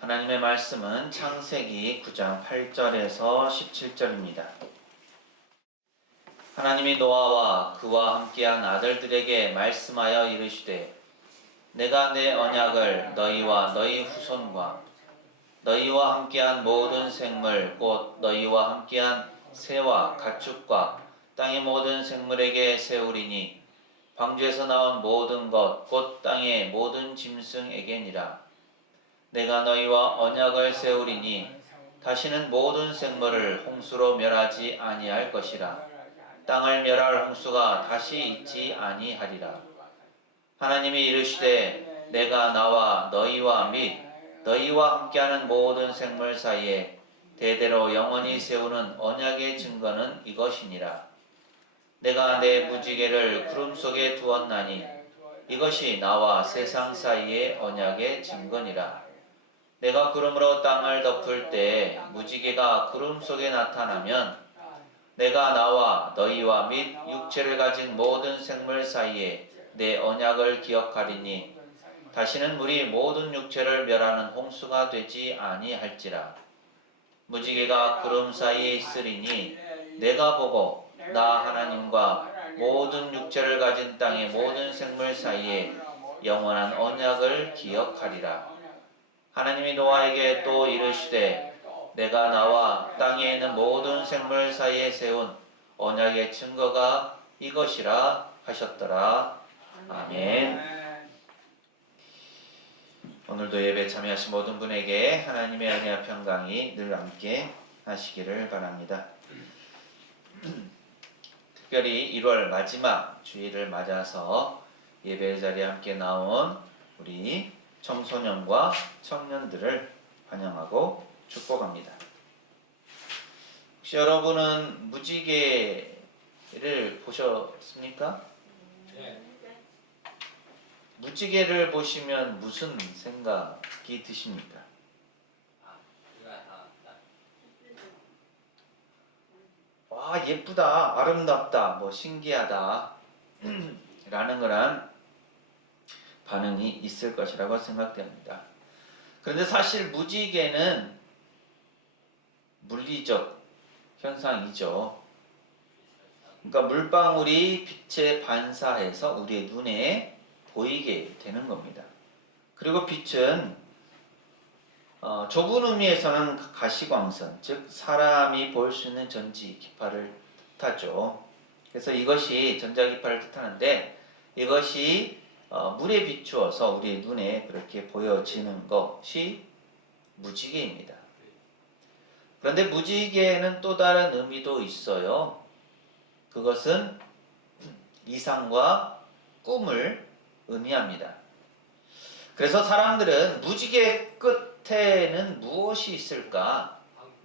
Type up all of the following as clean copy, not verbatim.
하나님의 말씀은 창세기 9장 8절에서 17절입니다. 하나님이 노아와 그와 함께한 아들들에게 말씀하여 이르시되 내가 내 언약을 너희와 너희 후손과 너희와 함께한 모든 생물 곧 너희와 함께한 새와 가축과 땅의 모든 생물에게 세우리니 방주에서 나온 모든 것 곧 땅의 모든 짐승에게니라. 내가 너희와 언약을 세우리니 다시는 모든 생물을 홍수로 멸하지 아니할 것이라. 땅을 멸할 홍수가 다시 있지 아니하리라. 하나님이 이르시되 내가 나와 너희와 및 너희와 함께하는 모든 생물 사이에 대대로 영원히 세우는 언약의 증거는 이것이니라. 내가 내 무지개를 구름 속에 두었나니 이것이 나와 세상 사이의 언약의 증거니라. 내가 구름으로 땅을 덮을 때 무지개가 구름 속에 나타나면 내가 나와 너희와 및 육체를 가진 모든 생물 사이에 내 언약을 기억하리니 다시는 물이 모든 육체를 멸하는 홍수가 되지 아니할지라. 무지개가 구름 사이에 있으리니 내가 보고 나 하나님과 모든 육체를 가진 땅의 모든 생물 사이에 영원한 언약을 기억하리라. 하나님이 노아에게 또 이르시되 내가 나와 땅에 있는 모든 생물 사이에 세운 언약의 증거가 이것이라 하셨더라. 아멘. 오늘도 예배 참여하신 모든 분에게 하나님의 은혜와 평강이 늘 함께 하시기를 바랍니다. 특별히 1월 마지막 주일을 맞아서 예배 자리에 함께 나온 우리 청소년과 청년들을 환영하고 축복합니다. 혹시 여러분은 무지개를 보셨습니까? 네. 무지개를 보시면 무슨 생각이 드십니까? 와, 예쁘다, 아름답다, 뭐 신기하다 라는 거란 반응이 있을 것이라고 생각됩니다. 그런데 사실 무지개는 물리적 현상이죠. 그러니까 물방울이 빛에 반사해서 우리의 눈에 보이게 되는 겁니다. 그리고 빛은 좁은 의미에서는 가시광선, 즉 사람이 볼 수 있는 전지 기파를 뜻하죠. 그래서 이것이 전자기파를 뜻하는데 이것이 물에 비추어서 우리의 눈에 그렇게 보여지는 것이 무지개입니다. 그런데 무지개는 또 다른 의미도 있어요. 그것은 이상과 꿈을 의미합니다. 그래서 사람들은 무지개 끝에는 무엇이 있을까?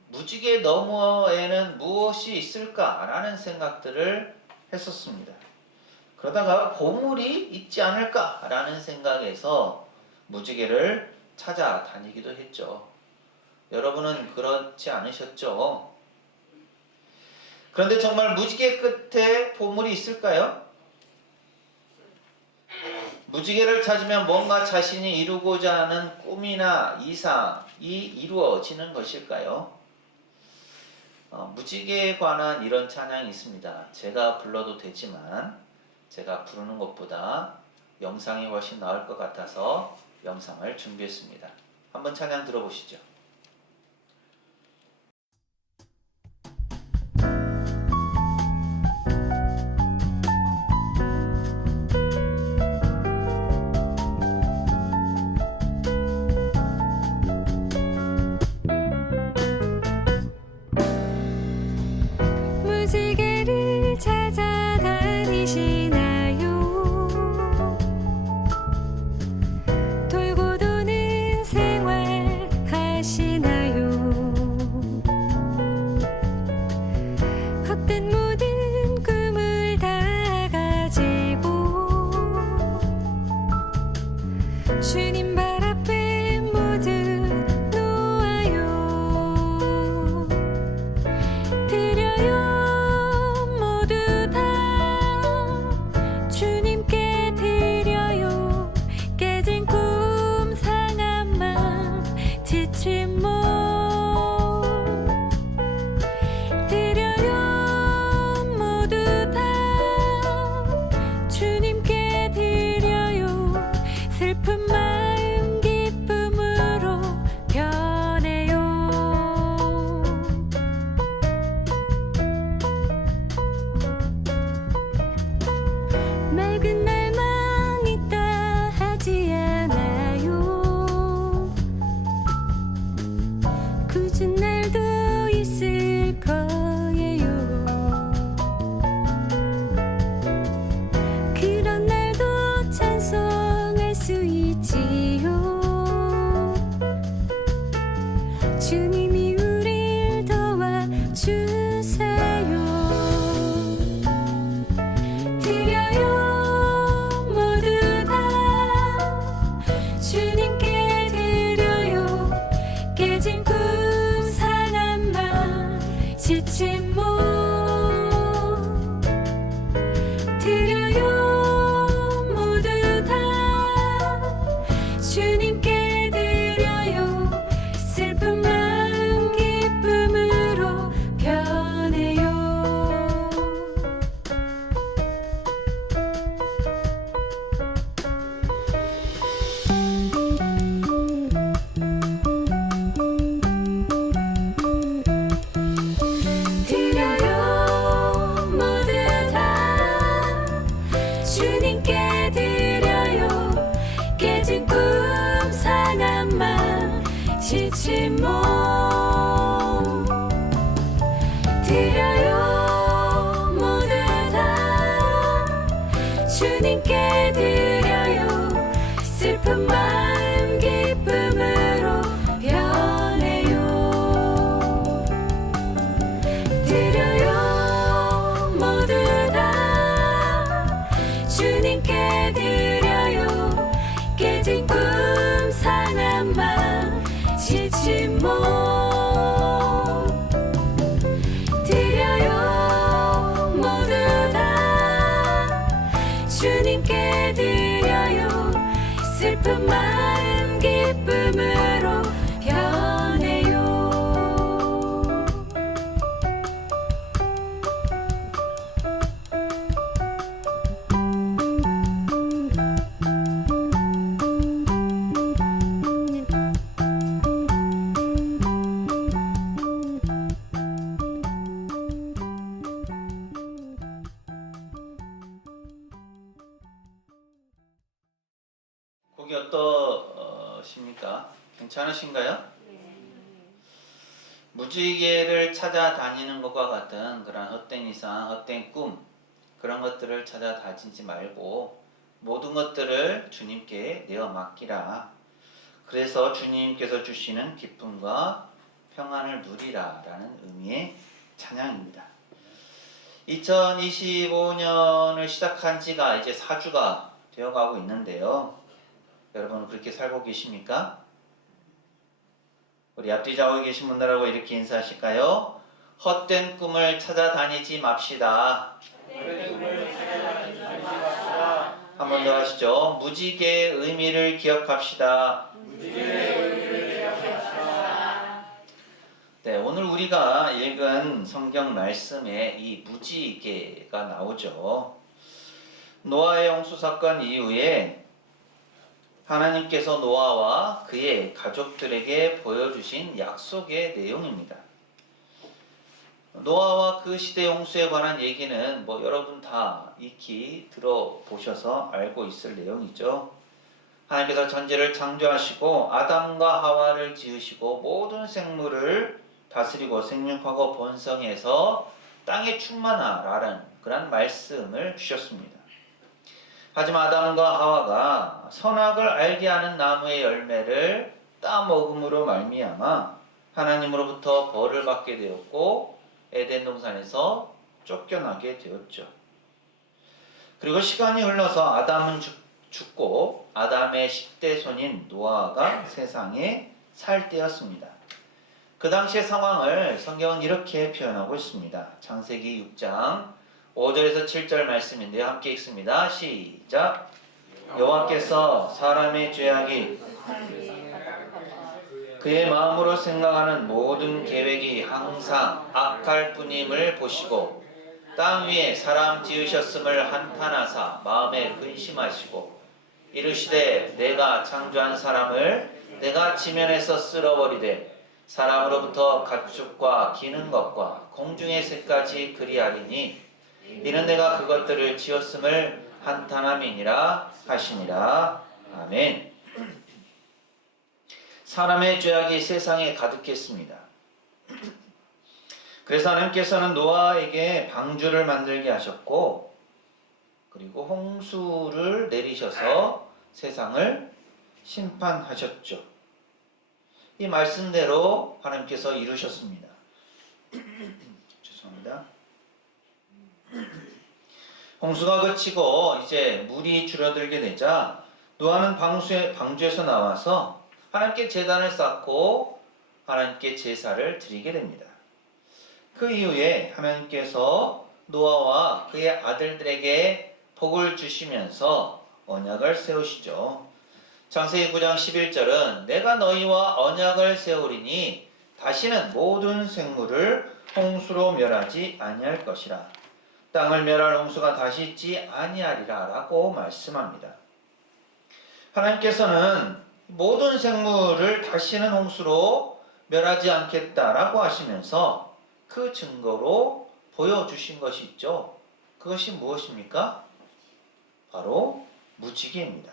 무지개 너머에는 무엇이 있을까? 라는 생각들을 했었습니다. 그러다가 보물이 있지 않을까? 라는 생각에서 무지개를 찾아다니기도 했죠. 여러분은 그렇지 않으셨죠? 그런데 정말 무지개 끝에 보물이 있을까요? 무지개를 찾으면 뭔가 자신이 이루고자 하는 꿈이나 이상이 이루어지는 것일까요? 무지개에 관한 이런 찬양이 있습니다. 제가 불러도 되지만 제가 부르는 것보다 영상이 훨씬 나을 것 같아서 영상을 준비했습니다. 한번 찬양 들어보시죠. 무지개를 찾아다니시나요? 돌고 도는 생활 하시 주님께 드려요. 깨진 꿈 상한 맘 지친 몸 드려요. 모두 다 주님께 드려요. 슬픈 마음 기쁨으로 변해요. 곡이 어떠십니까? 괜찮으신가요? 무지개를 찾아다니는 것과 같은 그런 헛된 이상, 헛된 꿈, 그런 것들을 찾아다니지 말고 모든 것들을 주님께 내어 맡기라. 그래서 주님께서 주시는 기쁨과 평안을 누리라 라는 의미의 찬양입니다. 2025년을 시작한 지가 이제 4주가 되어가고 있는데요. 여러분 그렇게 살고 계십니까? 우리 앞뒤 좌우에 계신 분들하고 이렇게 인사하실까요? 헛된 꿈을 찾아다니지 맙시다. 한 번 더 하시죠. 무지개의 의미를 기억합시다. 네, 오늘 우리가 읽은 성경 말씀에 이 무지개가 나오죠. 노아의 홍수 사건 이후에 하나님께서 노아와 그의 가족들에게 보여주신 약속의 내용입니다. 노아와 그 시대 홍수에 관한 얘기는 여러분 다 익히 들어보셔서 알고 있을 내용이죠. 하나님께서 천지를 창조하시고 아담과 하와를 지으시고 모든 생물을 다스리고 생육하고 번성해서 땅에 충만하라는 그런 말씀을 주셨습니다. 하지만 아담과 하와가 선악을 알게 하는 나무의 열매를 따먹음으로 말미암아 하나님으로부터 벌을 받게 되었고 에덴 동산에서 쫓겨나게 되었죠. 그리고 시간이 흘러서 아담은 죽고 아담의 10대 손인 노아가 세상에 살 때였습니다. 그 당시의 상황을 성경은 이렇게 표현하고 있습니다. 창세기 6장 5절에서 7절 말씀인데요. 함께 읽습니다. 시작. 여호와께서 사람의 죄악이 그의 마음으로 생각하는 모든 계획이 항상 악할 뿐임을 보시고 땅 위에 사람 지으셨음을 한탄하사 마음에 근심하시고 이르시되 내가 창조한 사람을 내가 지면에서 쓸어버리되 사람으로부터 가축과 기는 것과 공중의 새까지 그리하리니 이는 내가 그것들을 지었음을 한탄함이니라 하시니라. 아멘. 사람의 죄악이 세상에 가득했습니다. 그래서 하나님께서는 노아에게 방주를 만들게 하셨고 그리고 홍수를 내리셔서 세상을 심판하셨죠. 이 말씀대로 하나님께서 이루셨습니다. 죄송합니다. 홍수가 그치고 이제 물이 줄어들게 되자 노아는 방주에서 나와서 하나님께 제단을 쌓고 하나님께 제사를 드리게 됩니다. 그 이후에 하나님께서 노아와 그의 아들들에게 복을 주시면서 언약을 세우시죠. 창세기 9장 11절은 내가 너희와 언약을 세우리니 다시는 모든 생물을 홍수로 멸하지 아니할 것이라. 땅을 멸할 홍수가 다시 있지 아니하리라 라고 말씀합니다. 하나님께서는 모든 생물을 다시는 홍수로 멸하지 않겠다라고 하시면서 그 증거로 보여주신 것이 있죠. 그것이 무엇입니까? 바로 무지개입니다.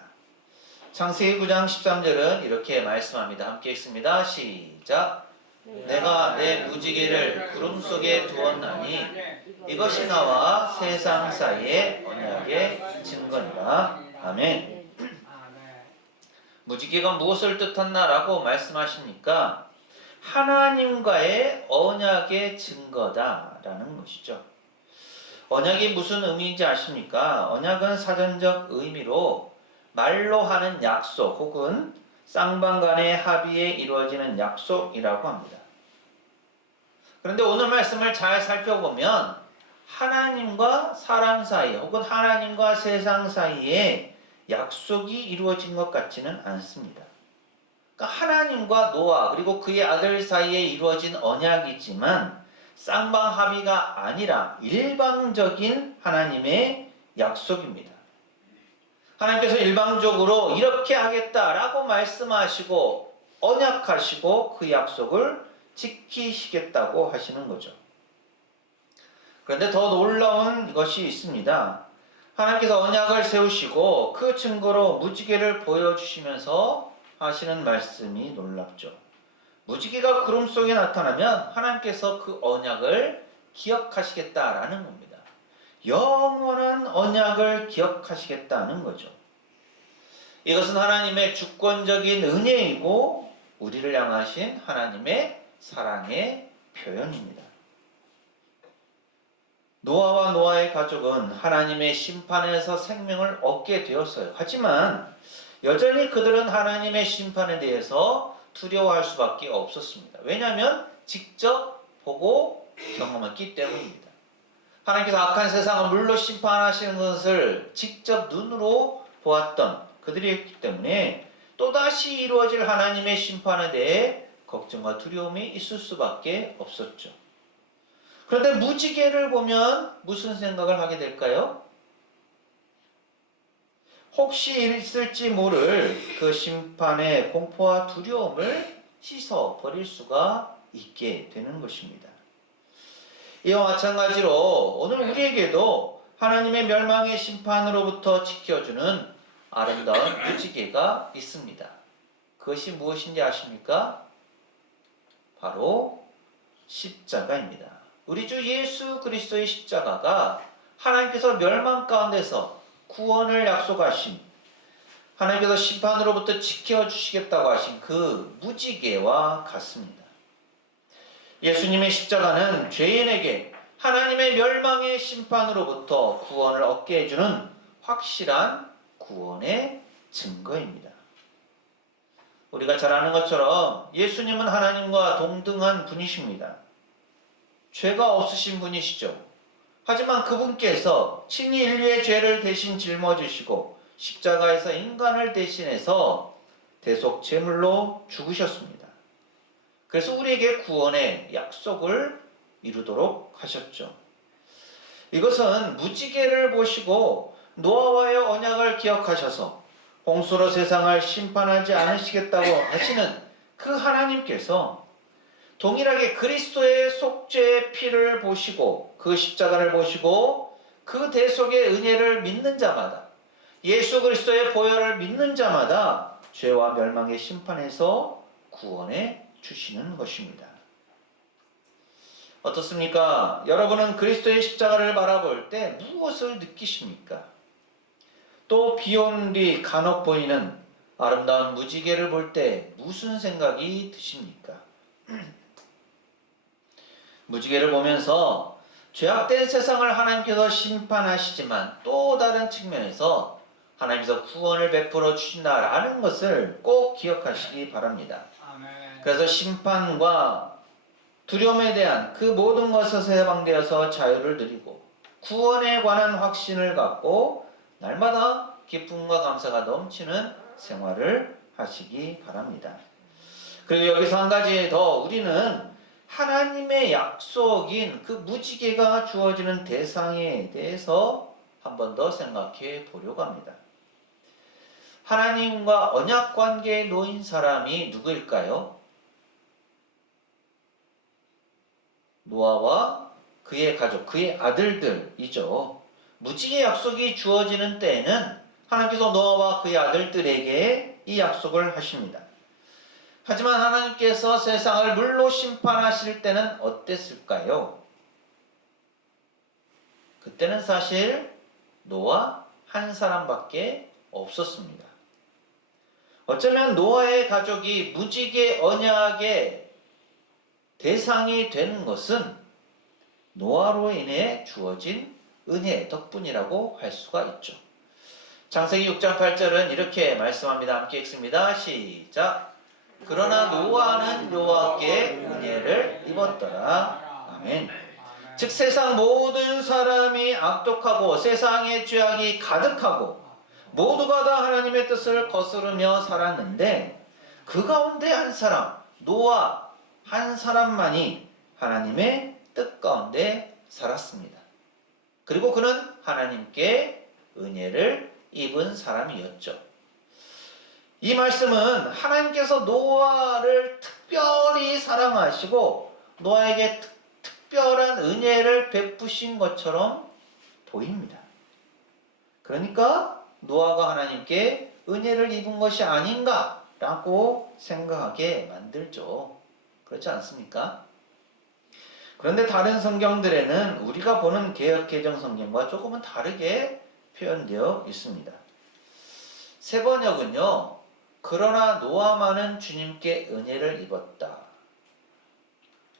창세기 9장 13절은 이렇게 말씀합니다. 함께 읽습니다. 시작. 내가 내 무지개를 구름 속에 두었나니 이것이 나와 세상 사이의 언약의 증거니라. 아멘. 무지개가 무엇을 뜻한다라고 말씀하십니까? 하나님과의 언약의 증거다라는 것이죠. 언약이 무슨 의미인지 아십니까? 언약은 사전적 의미로 말로 하는 약속 혹은 쌍방 간의 합의에 이루어지는 약속이라고 합니다. 그런데 오늘 말씀을 잘 살펴보면 하나님과 사람 사이 혹은 하나님과 세상 사이에 약속이 이루어진 것 같지는 않습니다. 그러니까 하나님과 노아 그리고 그의 아들 사이에 이루어진 언약이지만 쌍방 합의가 아니라 일방적인 하나님의 약속입니다. 하나님께서 일방적으로 이렇게 하겠다라고 말씀하시고 언약하시고 그 약속을 지키시겠다고 하시는 거죠. 그런데 더 놀라운 것이 있습니다. 하나님께서 언약을 세우시고 그 증거로 무지개를 보여주시면서 하시는 말씀이 놀랍죠. 무지개가 구름 속에 나타나면 하나님께서 그 언약을 기억하시겠다라는 겁니다. 영원한 언약을 기억하시겠다는 거죠. 이것은 하나님의 주권적인 은혜이고 우리를 향하신 하나님의 사랑의 표현입니다. 노아와 노아의 가족은 하나님의 심판에서 생명을 얻게 되었어요. 하지만 여전히 그들은 하나님의 심판에 대해서 두려워할 수밖에 없었습니다. 왜냐하면 직접 보고 경험했기 때문입니다. 하나님께서 악한 세상을 물로 심판하시는 것을 직접 눈으로 보았던 그들이었기 때문에 또다시 이루어질 하나님의 심판에 대해 걱정과 두려움이 있을 수밖에 없었죠. 그런데 무지개를 보면 무슨 생각을 하게 될까요? 혹시 있을지 모를 그 심판의 공포와 두려움을 씻어버릴 수가 있게 되는 것입니다. 이와 마찬가지로 오늘 우리에게도 하나님의 멸망의 심판으로부터 지켜주는 아름다운 무지개가 있습니다. 그것이 무엇인지 아십니까? 바로 십자가입니다. 우리 주 예수 그리스도의 십자가가 하나님께서 멸망 가운데서 구원을 약속하신 하나님께서 심판으로부터 지켜주시겠다고 하신 그 무지개와 같습니다. 예수님의 십자가는 죄인에게 하나님의 멸망의 심판으로부터 구원을 얻게 해주는 확실한 구원의 증거입니다. 우리가 잘 아는 것처럼 예수님은 하나님과 동등한 분이십니다. 죄가 없으신 분이시죠. 하지만 그분께서 친히 인류의 죄를 대신 짊어지시고 십자가에서 인간을 대신해서 대속 제물로 죽으셨습니다. 그래서 우리에게 구원의 약속을 이루도록 하셨죠. 이것은 무지개를 보시고 노아와의 언약을 기억하셔서 홍수로 세상을 심판하지 않으시겠다고 하시는 그 하나님께서 동일하게 그리스도의 속죄의 피를 보시고 그 십자가를 보시고 그 대속의 은혜를 믿는 자마다 예수 그리스도의 보혈을 믿는 자마다 죄와 멸망의 심판에서 구원해 주시는 것입니다. 어떻습니까? 여러분은 그리스도의 십자가를 바라볼 때 무엇을 느끼십니까? 또 비온 뒤 간혹 보이는 아름다운 무지개를 볼 때 무슨 생각이 드십니까? 무지개를 보면서 죄악된 세상을 하나님께서 심판하시지만 또 다른 측면에서 하나님께서 구원을 베풀어 주신다라는 것을 꼭 기억하시기 바랍니다. 그래서 심판과 두려움에 대한 그 모든 것에서 해방되어서 자유를 누리고 구원에 관한 확신을 갖고 날마다 기쁨과 감사가 넘치는 생활을 하시기 바랍니다. 그리고 여기서 한 가지 더 우리는 하나님의 약속인 그 무지개가 주어지는 대상에 대해서 한 번 더 생각해 보려고 합니다. 하나님과 언약 관계에 놓인 사람이 누구일까요? 노아와 그의 가족, 그의 아들들이죠. 무지개 약속이 주어지는 때에는 하나님께서 노아와 그의 아들들에게 이 약속을 하십니다. 하지만 하나님께서 세상을 물로 심판하실 때는 어땠을까요? 그때는 사실 노아 한 사람밖에 없었습니다. 어쩌면 노아의 가족이 무지개 언약의 대상이 되는 것은 노아로 인해 주어진 은혜 덕분이라고 할 수가 있죠. 창세기 6장 8절은 이렇게 말씀합니다. 함께 읽습니다. 시작. 그러나 노아는 여호와께 은혜를 입었더라. 아멘. 즉 세상 모든 사람이 악독하고 세상의 죄악이 가득하고 모두가 다 하나님의 뜻을 거스르며 살았는데 그 가운데 한 사람, 노아 한 사람만이 하나님의 뜻 가운데 살았습니다. 그리고 그는 하나님께 은혜를 입은 사람이었죠. 이 말씀은 하나님께서 노아를 특별히 사랑하시고 노아에게 특별한 은혜를 베푸신 것처럼 보입니다. 그러니까 노아가 하나님께 은혜를 입은 것이 아닌가라고 생각하게 만들죠. 그렇지 않습니까? 그런데 다른 성경들에는 우리가 보는 개역개정 성경과 조금은 다르게 표현되어 있습니다. 새 번역은요, 그러나 노아만은 주님께 은혜를 입었다.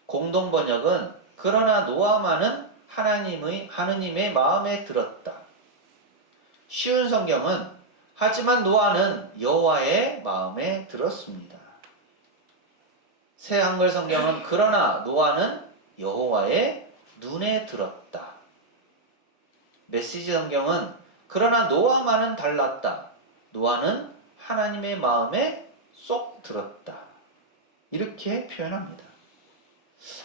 공동 번역은 그러나 노아만은 하느님의 마음에 들었다. 쉬운 성경은 하지만 노아는 여호와의 마음에 들었습니다. 새 한글 성경은 그러나 노아는 여호와의 눈에 들었다. 메시지 성경은 그러나 노아만은 달랐다. 노아는 하나님의 마음에 쏙 들었다. 이렇게 표현합니다.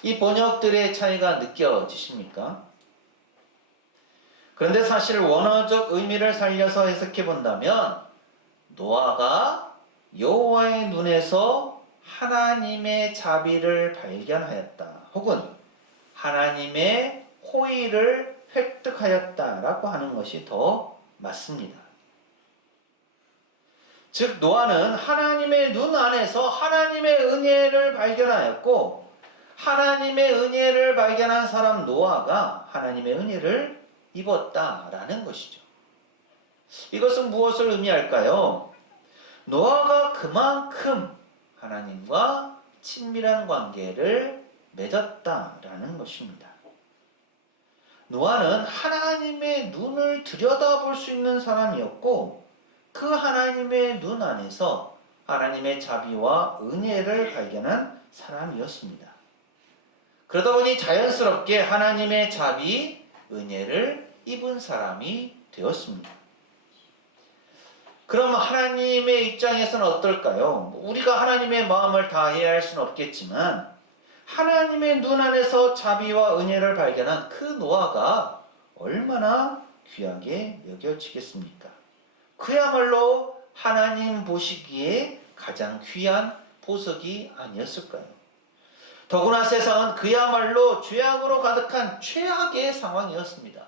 이 번역들의 차이가 느껴지십니까? 그런데 사실 원어적 의미를 살려서 해석해 본다면 노아가 여호와의 눈에서 하나님의 자비를 발견하였다. 혹은 하나님의 호의를 획득하였다라고 하는 것이 더 맞습니다. 즉 노아는 하나님의 눈 안에서 하나님의 은혜를 발견하였고 하나님의 은혜를 발견한 사람 노아가 하나님의 은혜를 입었다라는 것이죠. 이것은 무엇을 의미할까요? 노아가 그만큼 하나님과 친밀한 관계를 맺었다라는 것입니다. 노아는 하나님의 눈을 들여다볼 수 있는 사람이었고 그 하나님의 눈 안에서 하나님의 자비와 은혜를 발견한 사람이었습니다. 그러다 보니 자연스럽게 하나님의 자비, 은혜를 입은 사람이 되었습니다. 그럼 하나님의 입장에서는 어떨까요? 우리가 하나님의 마음을 다 이해할 수는 없겠지만 하나님의 눈 안에서 자비와 은혜를 발견한 그 노아가 얼마나 귀하게 여겨지겠습니까? 그야말로 하나님 보시기에 가장 귀한 보석이 아니었을까요? 더구나 세상은 그야말로 죄악으로 가득한 최악의 상황이었습니다.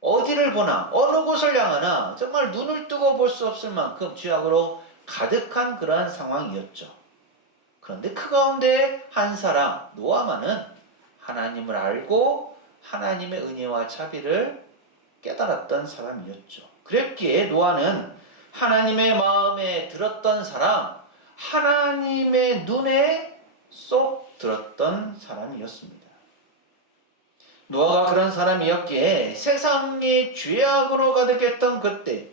어디를 보나 어느 곳을 향하나 정말 눈을 뜨고 볼 수 없을 만큼 죄악으로 가득한 그러한 상황이었죠. 그런데 그 가운데 한 사람 노아만은 하나님을 알고 하나님의 은혜와 자비를 깨달았던 사람이었죠. 그랬기에 노아는 하나님의 마음에 들었던 사람, 하나님의 눈에 쏙 들었던 사람이었습니다. 노아가 그런 사람이었기에 세상이 죄악으로 가득했던 그때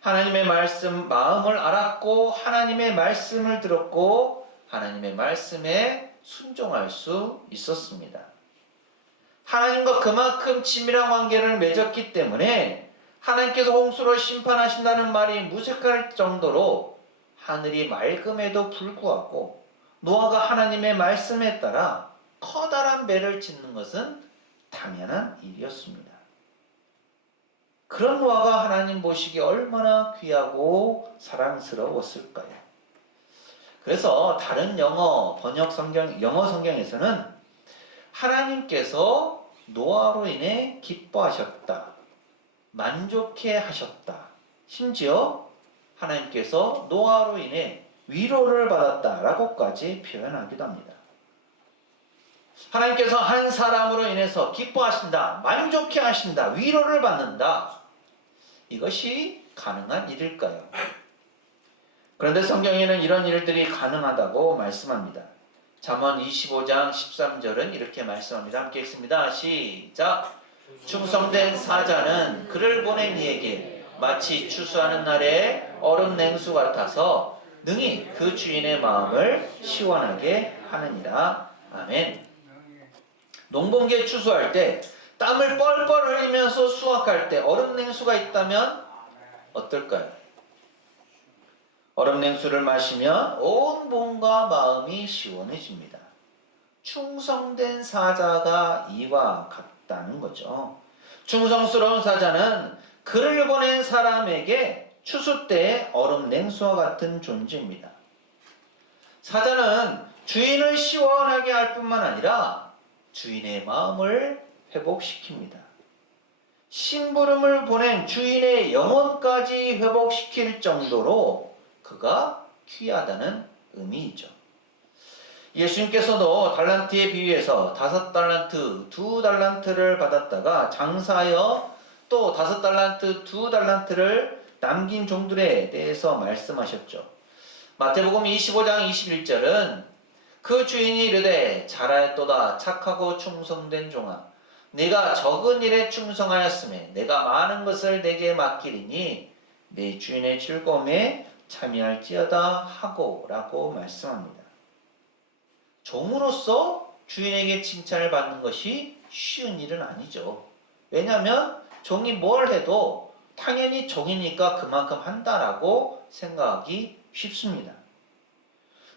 하나님의 마음을 알았고 하나님의 말씀을 들었고 하나님의 말씀에 순종할 수 있었습니다. 하나님과 그만큼 친밀한 관계를 맺었기 때문에 하나님께서 홍수를 심판하신다는 말이 무색할 정도로 하늘이 맑음에도 불구하고 노아가 하나님의 말씀에 따라 커다란 배를 짓는 것은 당연한 일이었습니다. 그런 노아가 하나님 보시기에 얼마나 귀하고 사랑스러웠을까요? 그래서 다른 영어 성경에서는 하나님께서 노아로 인해 기뻐하셨다, 만족해 하셨다, 심지어 하나님께서 노아로 인해 위로를 받았다라고까지 표현하기도 합니다. 하나님께서 한 사람으로 인해서 기뻐하신다, 만족해 하신다, 위로를 받는다. 이것이 가능한 일일까요? 그런데 성경에는 이런 일들이 가능하다고 말씀합니다. 잠언 25장 13절은 이렇게 말씀합니다. 함께 읽습니다. 시작! 충성된 사자는 그를 보낸 이에게 마치 추수하는 날의 얼음 냉수 같아서 능히 그 주인의 마음을 시원하게 하느니라. 아멘. 농번기에 추수할 때 땀을 뻘뻘 흘리면서 수확할 때 얼음 냉수가 있다면 어떨까요? 얼음 냉수를 마시면 온 몸과 마음이 시원해집니다. 충성된 사자가 이와 같다는 거죠. 충성스러운 사자는 그를 보낸 사람에게 추수 때의 얼음 냉수와 같은 존재입니다. 사자는 주인을 시원하게 할 뿐만 아니라 주인의 마음을 회복시킵니다. 심부름을 보낸 주인의 영혼까지 회복시킬 정도로 그가 귀하다는 의미이죠. 예수님께서도 달란트에 비유해서 5달란트, 2달란트를 받았다가 장사하여 또 5달란트, 2달란트를 남긴 종들에 대해서 말씀하셨죠. 마태복음 25장 21절은 그 주인이 이르되 잘하였도다 착하고 충성된 종아 네가 적은 일에 충성하였으며 내가 많은 것을 내게 맡기리니 내 주인의 즐거움에 참여할지어다 하고 라고 말씀합니다. 종으로서 주인에게 칭찬을 받는 것이 쉬운 일은 아니죠. 왜냐하면 종이 뭘 해도 당연히 종이니까 그만큼 한다라고 생각하기 쉽습니다.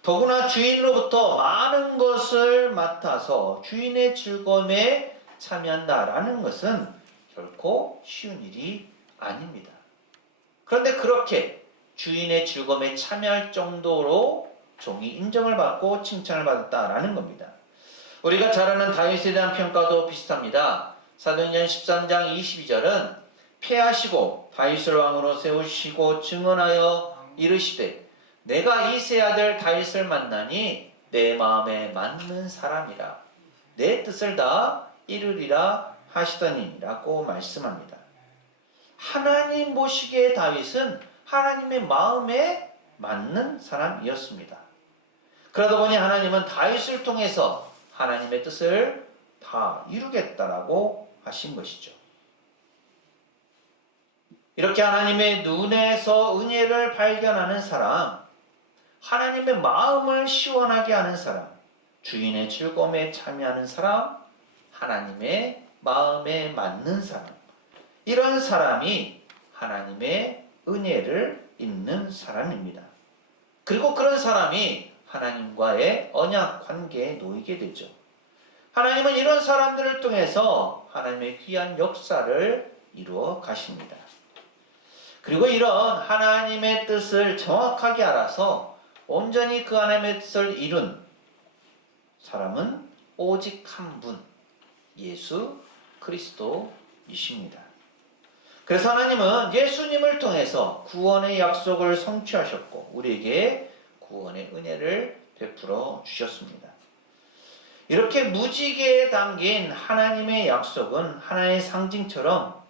더구나 주인으로부터 많은 것을 맡아서 주인의 즐거움에 참여한다라는 것은 결코 쉬운 일이 아닙니다. 그런데 그렇게 주인의 즐거움에 참여할 정도로 종이 인정을 받고 칭찬을 받았다라는 겁니다. 우리가 잘 아는 다윗에 대한 평가도 비슷합니다. 사도행전 13장 22절은 패하시고 다윗을 왕으로 세우시고 증언하여 이르시되 내가 이 세 아들 다윗을 만나니 내 마음에 맞는 사람이라 내 뜻을 다 이루리라 하시더니 라고 말씀합니다. 하나님 보시기에 다윗은 하나님의 마음에 맞는 사람이었습니다. 그러다 보니 하나님은 다윗을 통해서 하나님의 뜻을 다 이루겠다라고 하신 것이죠. 이렇게 하나님의 눈에서 은혜를 발견하는 사람, 하나님의 마음을 시원하게 하는 사람, 주인의 즐거움에 참여하는 사람, 하나님의 마음에 맞는 사람, 이런 사람이 하나님의 은혜를 입는 사람입니다. 그리고 그런 사람이 하나님과의 언약 관계에 놓이게 되죠. 하나님은 이런 사람들을 통해서 하나님의 귀한 역사를 이루어 가십니다. 그리고 이런 하나님의 뜻을 정확하게 알아서 온전히 그 하나님의 뜻을 이룬 사람은 오직 한 분, 예수 그리스도이십니다. 그래서 하나님은 예수님을 통해서 구원의 약속을 성취하셨고 우리에게 구원의 은혜를 베풀어 주셨습니다. 이렇게 무지개에 담긴 하나님의 약속은 하나의 상징처럼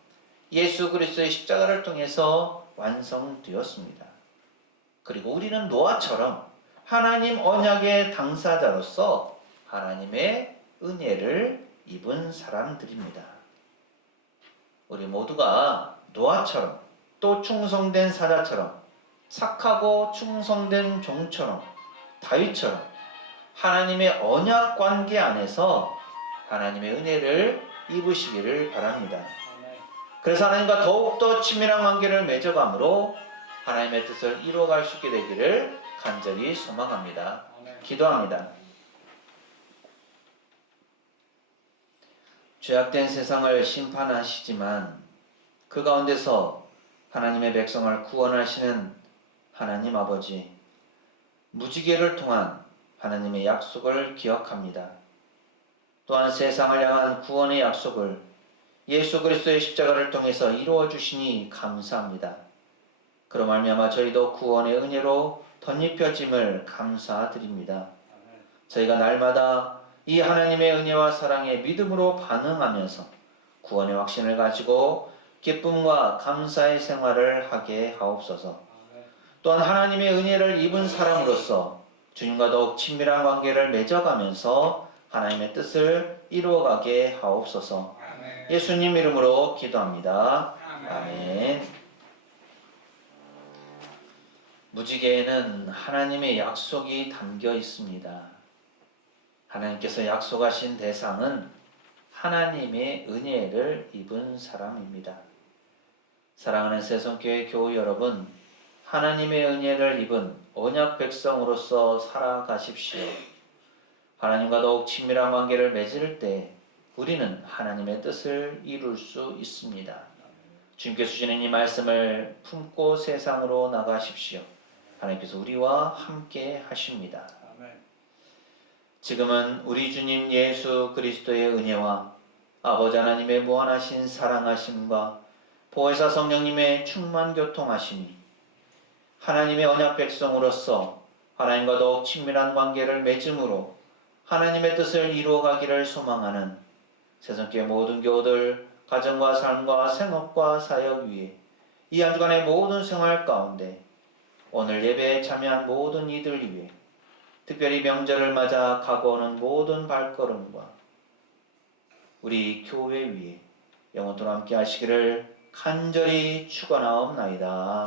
예수 그리스도의 십자가를 통해서 완성되었습니다. 그리고 우리는 노아처럼 하나님 언약의 당사자로서 하나님의 은혜를 입은 사람들입니다. 우리 모두가 노아처럼 또 충성된 사자처럼 착하고 충성된 종처럼 다윗처럼 하나님의 언약 관계 안에서 하나님의 은혜를 입으시기를 바랍니다. 그래서 하나님과 더욱더 친밀한 관계를 맺어감으로 하나님의 뜻을 이루어갈 수 있게 되기를 간절히 소망합니다. 기도합니다. 죄악된 세상을 심판하시지만 그 가운데서 하나님의 백성을 구원하시는 하나님 아버지, 무지개를 통한 하나님의 약속을 기억합니다. 또한 세상을 향한 구원의 약속을 예수 그리스도의 십자가를 통해서 이루어 주시니 감사합니다. 그로 말미암아 저희도 구원의 은혜로 덧입혀짐을 감사드립니다. 저희가 날마다 이 하나님의 은혜와 사랑에 믿음으로 반응하면서 구원의 확신을 가지고 기쁨과 감사의 생활을 하게 하옵소서. 또한 하나님의 은혜를 입은 사람으로서 주님과 더욱 친밀한 관계를 맺어가면서 하나님의 뜻을 이루어가게 하옵소서. 예수님 이름으로 기도합니다. 아멘. 무지개에는 하나님의 약속이 담겨 있습니다. 하나님께서 약속하신 대상은 하나님의 은혜를 입은 사람입니다. 사랑하는 새송교회 교우 여러분, 하나님의 은혜를 입은 언약 백성으로서 살아가십시오. 하나님과 더욱 친밀한 관계를 맺을 때 우리는 하나님의 뜻을 이룰 수 있습니다. 주님께서 주시는 이 말씀을 품고 세상으로 나가십시오. 하나님께서 우리와 함께 하십니다. 지금은 우리 주님 예수 그리스도의 은혜와 아버지 하나님의 무한하신 사랑하심과 보혜사 성령님의 충만 교통하심이 하나님의 언약 백성으로서 하나님과 더욱 친밀한 관계를 맺음으로 하나님의 뜻을 이루어가기를 소망하는 새송교회 모든 교우들 가정과 삶과 생업과 사역 위에 이 한 주간의 모든 생활 가운데 오늘 예배에 참여한 모든 이들 위해 특별히 명절을 맞아 가고오는 모든 발걸음과 우리 교회 위에 영원토록 함께 하시기를 간절히 축원하옵나이다.